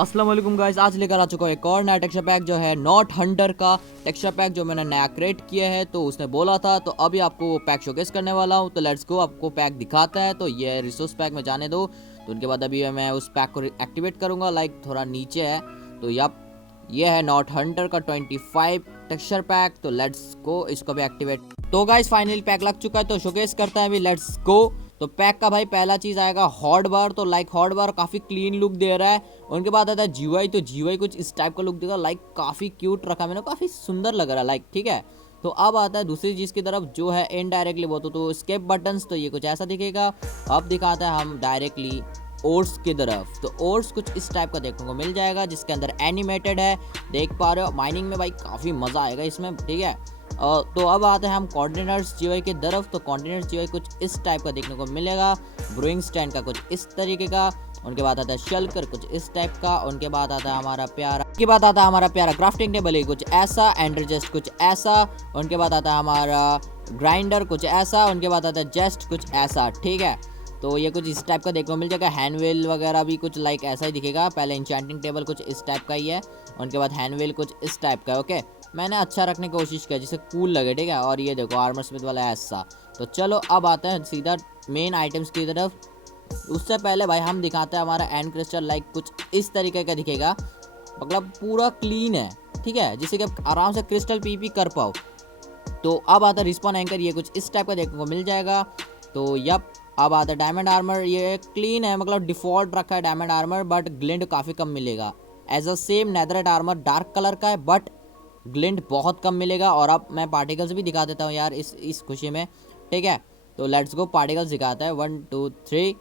अस्सलाम वालेकुम गाइस, आज लेकर आ चुका हूँ एक और नया टेक्सचर पैक जो है नॉट हंटर का टेक्सचर पैक जो मैंने नया क्रिएट किया है। तो उसने बोला था तो अभी आपको वो पैक शोकेस करने वाला हूँ। तो लेट्स गो, आपको पैक दिखाता है। तो ये रिसोर्स पैक में जाने दो। तो उनके बाद अभी मैं उस पैक को एक्टिवेट करूँगा। लाइक थोड़ा नीचे है तो ये है नॉट हंटर का 25 टेक्सचर पैक। तो लेट्स गो, इसको भी एक्टिवेट। तो गाइस फाइनली पैक लग चुका है, तो शोकेस करता है अभी, लेट्स गो। तो पैक का भाई पहला चीज आएगा हॉट बार। तो लाइक हॉट बार काफी क्लीन लुक दे रहा है। उनके बाद आता है जीवाई। तो जीवाई कुछ इस टाइप का लुक देगा, लाइक काफी क्यूट रखा मैंने, काफी सुंदर लग रहा है लाइक, ठीक है। तो अब आता है दूसरी चीज की तरफ जो है इनडायरेक्टली वो तो स्केप बटन्स। तो ये कुछ ऐसा दिखेगा। अब दिखाता है हम डायरेक्टली ओट्स की तरफ। तो ओट्स कुछ इस टाइप का देखने को मिल जाएगा, जिसके अंदर एनिमेटेड है, देख पा रहे हो। माइनिंग में भाई काफ़ी मज़ा आएगा इसमें, ठीक है। तो अब आते हैं हम कॉन्टेनर्स जीवाई की तरफ। तो कॉन्टेनर्स जीवाई कुछ इस टाइप का देखने को मिलेगा। ब्रूइंग स्टैंड का कुछ इस तरीके का। उनके बाद आता है शल्कर कुछ इस टाइप का। उनके बाद आता है हमारा प्यारा क्राफ्टिंग टेबल कुछ ऐसा। एंडर जस्ट कुछ ऐसा। उनके बाद आता है हमारा ग्राइंडर कुछ ऐसा। उनके बाद आता है जस्ट कुछ ऐसा, ठीक है। तो ये कुछ इस टाइप का देखने को मिल जाएगा। हैंडवेल वगैरह भी कुछ लाइक ऐसा ही दिखेगा। पहले इंचेंटिंग टेबल कुछ इस टाइप का ही है। उनके बाद हैंडवेल कुछ इस टाइप का है, ओके। मैंने अच्छा रखने की कोशिश किया जिससे कूल लगे, ठीक है। और ये देखो आर्मर स्मिथ वाला ऐसा। तो चलो अब आते हैं सीधा मेन आइटम्स की तरफ। उससे पहले भाई हम दिखाते हैं हमारा एंड क्रिस्टल, लाइक कुछ इस तरीके का दिखेगा। मतलब पूरा क्लीन है, ठीक है, जिससे कि आप आराम से क्रिस्टल पी कर पाओ। तो अब आता है रिस्पॉन एंकर, ये कुछ इस टाइप का देखने को मिल जाएगा। तो अब आता है डायमंड आर्मर। ये क्लीन है, मतलब डिफॉल्ट रखा है डायमंड आर्मर, बट ग्लिंड काफ़ी कम मिलेगा। As a same netherite armour dark colour का है, बट ग्लिंड बहुत कम मिलेगा। और अब मैं पार्टिकल्स भी दिखा देता हूँ यार इस खुशी में, ठीक है। तो लेट्स गो, पार्टिकल्स दिखाता है 1 2 3।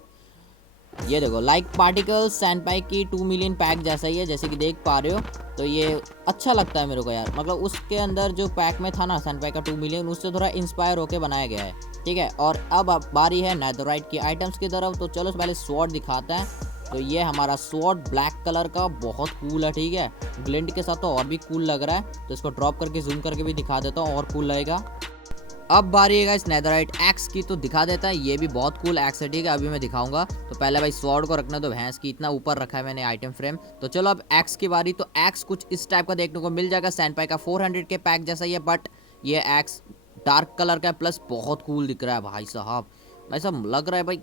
ये देखो लाइक पार्टिकल्स सैंड पैक की 2 मिलियन पैक जैसा ही है, जैसे कि देख पा रहे हो। तो ये अच्छा लगता है मेरे को यार, मतलब उसके अंदर जो पैक में था ना सैंड पैक का 2 मिलियन, उससे थोड़ा इंस्पायर होकर बनाया गया है, ठीक है। और अब बारी है नेदरराइट की आइटम्स की तरफ। तो चलो पहले स्वॉर्ड दिखाता है। तो ये हमारा स्वॉर्ड ब्लैक कलर का बहुत कूल है, ठीक है। ग्लिंड के साथ तो और भी कूल लग रहा है। तो इसको ड्रॉप करके जूम करके भी दिखा देता हूँ, और कूल लगेगा। अब बारी है इस नेदरराइट एक्स की, तो दिखा देता है। ये भी बहुत कूल एक्स है, ठीक है, अभी मैं दिखाऊंगा। तो पहले भाई स्वॉर्ड को रखना, तो भैंस की इतना ऊपर रखा है मैंने आइटम फ्रेम। तो चलो अब एक्स की बारी। तो एक्स कुछ इस टाइप का देखने को मिल जाएगा। सैंड पैक का 400 के पैक जैसा ही है, बट ये एक्स डार्क कलर का है, प्लस बहुत कूल दिख रहा है भाई साहब। ऐसा लग रहा है भाई,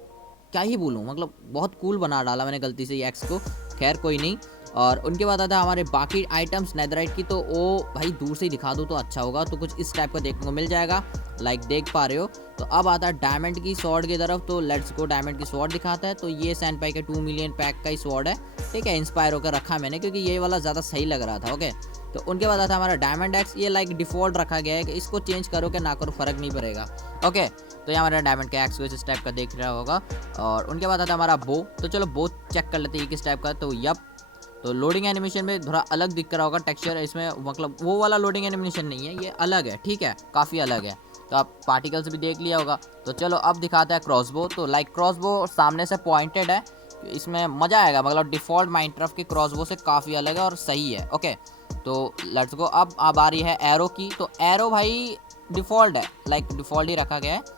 क्या ही बोलूँ, मतलब बहुत कूल बना डाला मैंने गलती से ये एक्स को। खैर कोई नहीं। और उनके बाद आता है हमारे बाकी आइटम्स नेदरराइट की। तो वो भाई दूर से ही दिखा दूँ तो अच्छा होगा। तो कुछ इस टाइप का देखने को मिल जाएगा, लाइक देख पा रहे हो। तो अब आता है डायमंड की स्वॉर्ड की तरफ। तो लेट्स गो, डायमंड की स्वॉर्ड दिखाता है। तो ये सैंड पैक के 2 मिलियन पैक का ही स्वॉर्ड है, ठीक है। इंस्पायर होकर रखा मैंने, क्योंकि ये वाला ज़्यादा सही लग रहा था, ओके। तो उनके बाद आता है हमारा डायमंड एक्स। ये लाइक डिफॉल्ट रखा गया है कि इसको चेंज करो कि ना करो फ़र्क नहीं पड़ेगा, ओके। तो ये हमारा डायमंड का एक्स इस टाइप का देख रहा होगा। और उनके बाद आता है हमारा बो। तो चलो बो चेक कर लेते हैं किस टाइप का। तो तो लोडिंग एनिमेशन में थोड़ा अलग दिख रहा होगा टेक्सचर इसमें, मतलब वो वाला लोडिंग एनिमेशन नहीं है, ये अलग है, ठीक है, काफ़ी अलग है। तो आप पार्टिकल्स भी देख लिया होगा। तो चलो अब दिखाता है क्रॉसबो। तो लाइक क्रॉसबो सामने से पॉइंटेड है, इसमें मज़ा आएगा, मतलब डिफ़ॉल्ट माइनक्राफ्ट के क्रॉसबो से काफ़ी अलग है और सही है, ओके। तो लेट्स गो, अब आ रही है एरो की। तो एरो भाई डिफ़ॉल्ट है, लाइक डिफ़ॉल्ट ही रखा गया है।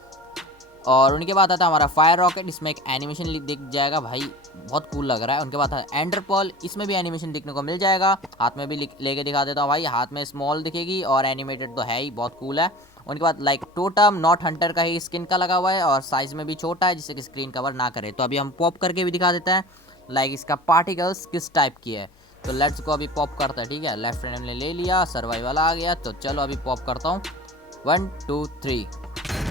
और उनके बाद आता है हमारा फायर रॉकेट। इसमें एक एनिमेशन दिख जाएगा भाई, बहुत कूल लग रहा है। उनके बाद आता है एंडर पर्ल। इसमें भी एनिमेशन दिखने को मिल जाएगा। हाथ में भी लेके दिखा देता हूँ भाई, हाथ में स्मॉल दिखेगी और एनिमेटेड तो है ही, बहुत कूल है। उनके बाद लाइक टोटम नॉट हंटर का ही स्किन का लगा हुआ है, और साइज़ में भी छोटा है, जिससे कि स्क्रीन कवर ना करे। तो अभी हम पॉप करके भी दिखा देते हैं, लाइक इसका पार्टिकल्स किस टाइप की है। तो लेट्स को अभी पॉप करता है, ठीक है। लेफ्ट हैंड ने ले लिया, सर्वाइवल आ गया। तो चलो अभी पॉप करता हूँ, 1 2 3।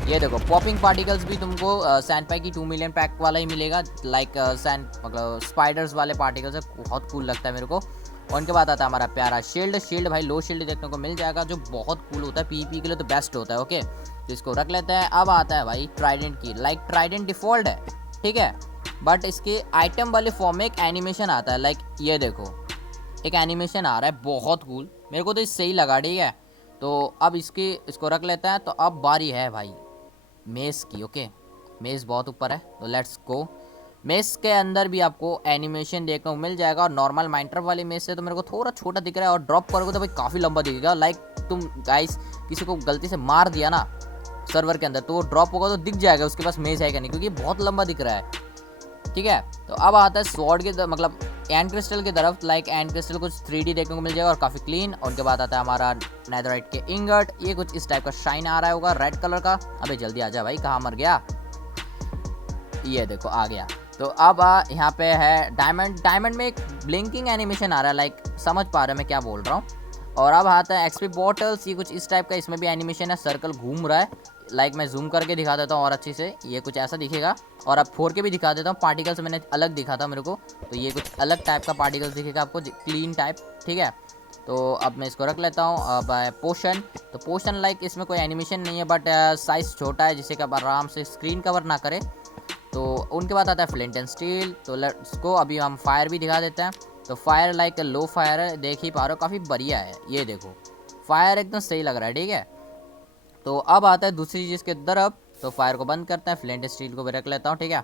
ये देखो पॉपिंग पार्टिकल्स भी तुमको सैंड पैक की 2 मिलियन पैक वाला ही मिलेगा। लाइक सैंड मतलब स्पाइडर्स वाले पार्टिकल्स है, बहुत कूल लगता है मेरे को। और उनके बाद आता है हमारा प्यारा शील्ड भाई, लो शील्ड देखने को मिल जाएगा, जो बहुत कूल होता है, पीवीपी के लिए तो बेस्ट होता है, ओके। तो इसको रख लेते हैं। अब आता है भाई ट्राइडेंट की। लाइक ट्राइडेंट डिफॉल्ट है, ठीक है, बट इसके आइटम वाले फॉर्म में एक एनिमेशन आता है। लाइक ये देखो एक एनिमेशन आ रहा है, बहुत कूल, मेरे को तो सही लगा, ठीक है। तो अब इसको रख लेते हैं। तो अब बारी है भाई मेस की, ओके। मेस बहुत ऊपर है, तो लेट्स गो। मेस के अंदर भी आपको एनिमेशन देखने को मिल जाएगा। और नॉर्मल माइनक्राफ्ट वाली मेस से तो मेरे को थोड़ा छोटा दिख रहा है, और ड्रॉप करोगे तो भाई काफ़ी लंबा दिखेगा। लाइक तुम गाइस किसी को गलती से मार दिया ना सर्वर के अंदर, तो वो ड्रॉप होगा तो दिख जाएगा उसके पास मेस है क्या नहीं, क्योंकि बहुत लंबा दिख रहा है, ठीक है। तो अब आता है स्वॉर्ड के मतलब एंड क्रिस्टल की तरफ, लाइक एंड क्रिस्टल कुछ 3D देखने को मिल जाएगा और काफ़ी क्लीन। और उसके बाद आता है हमारा नेदरराइट के इंगट, ये कुछ इस टाइप का शाइन आ रहा होगा रेड कलर का। अबे जल्दी आ जा भाई, कहाँ मर गया, ये देखो आ गया। तो अब यहाँ पे है डायमंड, डायमंड में एक ब्लिंकिंग एनिमेशन आ रहा है, लाइक समझ पा रहे हैं मैं क्या बोल रहा हूँ। और अब आता है एक्सपी बॉटल्स, ये कुछ इस टाइप का, इसमें भी एनिमेशन है, सर्कल घूम रहा है। लाइक मैं जूम करके दिखा देता हूँ और अच्छी से, ये कुछ ऐसा दिखेगा। और अब 4K भी दिखा देता हूँ, पार्टिकल्स मैंने अलग दिखा था मेरे को, तो ये कुछ अलग टाइप का पार्टिकल्स दिखेगा आपको, क्लीन टाइप, ठीक है। तो अब मैं इसको रख लेता हूँ। अब पोशन, तो पोशन लाइक इसमें कोई एनिमेशन नहीं है, बट साइज़ छोटा है जिससे कि आप आराम से स्क्रीन कवर ना करे। तो उनके बाद आता है फ्लिंट एंड स्टील, तो लेट्स गो। अभी हम फायर भी दिखा देते हैं। तो फायर लाइक लो फायर है, देख ही पा रहे हो, काफ़ी बढ़िया है, ये देखो फायर एकदम सही लग रहा है, ठीक है। तो अब आता है दूसरी चीज़ की तरफ, तो फायर को बंद करते हैं, फ्लिंट स्टील को भी रख लेता हूँ, ठीक है।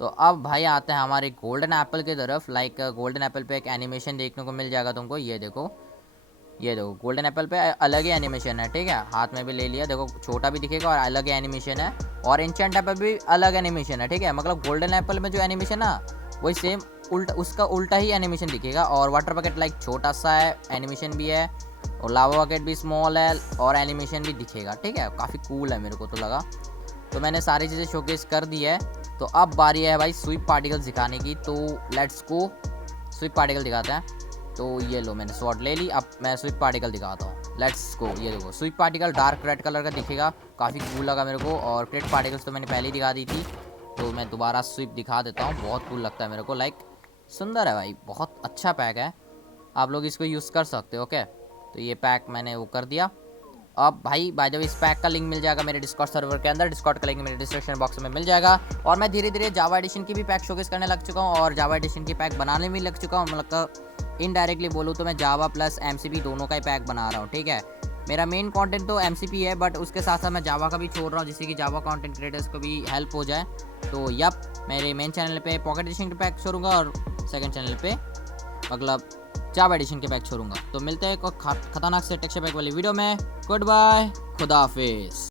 तो अब भाई आते हैं हमारे गोल्डन एप्पल की तरफ। लाइक गोल्डन एप्पल पे एक एनिमेशन देखने को मिल जाएगा तुमको, ये देखो, ये देखो गोल्डन एप्पल पे अलग ही एनिमेशन है, ठीक है। हाथ में भी ले लिया, देखो छोटा भी दिखेगा और अलग ही एनिमेशन है। और एंशंट एप्पल भी अलग एनिमेशन है, ठीक है। मतलब गोल्डन एप्पल में जो एनिमेशन ना, वही सेम उल्टा, उसका उल्टा ही एनिमेशन दिखेगा। और वाटर बकेट लाइक छोटा सा है, एनिमेशन भी है। और लावा बकेट भी स्मॉल है और एनिमेशन भी दिखेगा, ठीक है। काफ़ी कूल है, मेरे को तो लगा। तो मैंने सारी चीज़ें शोकेस कर दी है। तो अब बारी है भाई स्वीप पार्टिकल्स दिखाने की, तो लेट्स गो स्वीप पार्टिकल दिखाते हैं। तो ये लो, मैंने स्वॉर्ड ले ली, अब मैं स्वीप पार्टिकल दिखाता हूँ, लेट्स गो। ये देखो sweep particle dark red colour का दिखेगा, काफ़ी कूल लगा मेरे को। और क्रिट पार्टिकल्स तो मैंने पहले ही दिखा दी थी, तो मैं दोबारा स्वीप दिखा देता हूँ, बहुत कूल लगता है मेरे को। लाइक सुंदर है भाई, बहुत अच्छा पैक है, आप लोग इसको यूज़ कर सकते हो, ओके। तो ये पैक मैंने वो कर दिया। अब भाई बाय द वे इस पैक का लिंक मिल जाएगा मेरे डिस्कॉर्ड सर्वर के अंदर, डिस्कॉर्ड का लिंक मेरे डिस्क्रिप्शन बॉक्स में मिल जाएगा। और मैं धीरे धीरे जावा एडिशन की भी पैक शोकेस करने लग चुका हूँ और जावा एडिशन की पैक बनाने में लग चुका हूँ। मतलब इनडायरेक्टली बोलूँ तो मैं जावा प्लस MCP दोनों का ही पैक बना रहा हूँ, ठीक है। मेरा मेन कंटेंट तो MCP है, बट उसके साथ साथ मैं जावा का भी छोड़ रहा हूँ, जिससे कि जावा कंटेंट क्रिएटर्स को भी हेल्प हो जाए। तो यप, मेरे मेन चैनल पे पॉकेट एडिशन के पैक छोड़ूंगा और सेकंड चैनल पे मतलब जावा एडिशन के पैक छोड़ूंगा। तो मिलते हैं एक खतरनाक से टेक्सचर पैक वाली वीडियो में। गुड बाय, खुदा हाफिज़।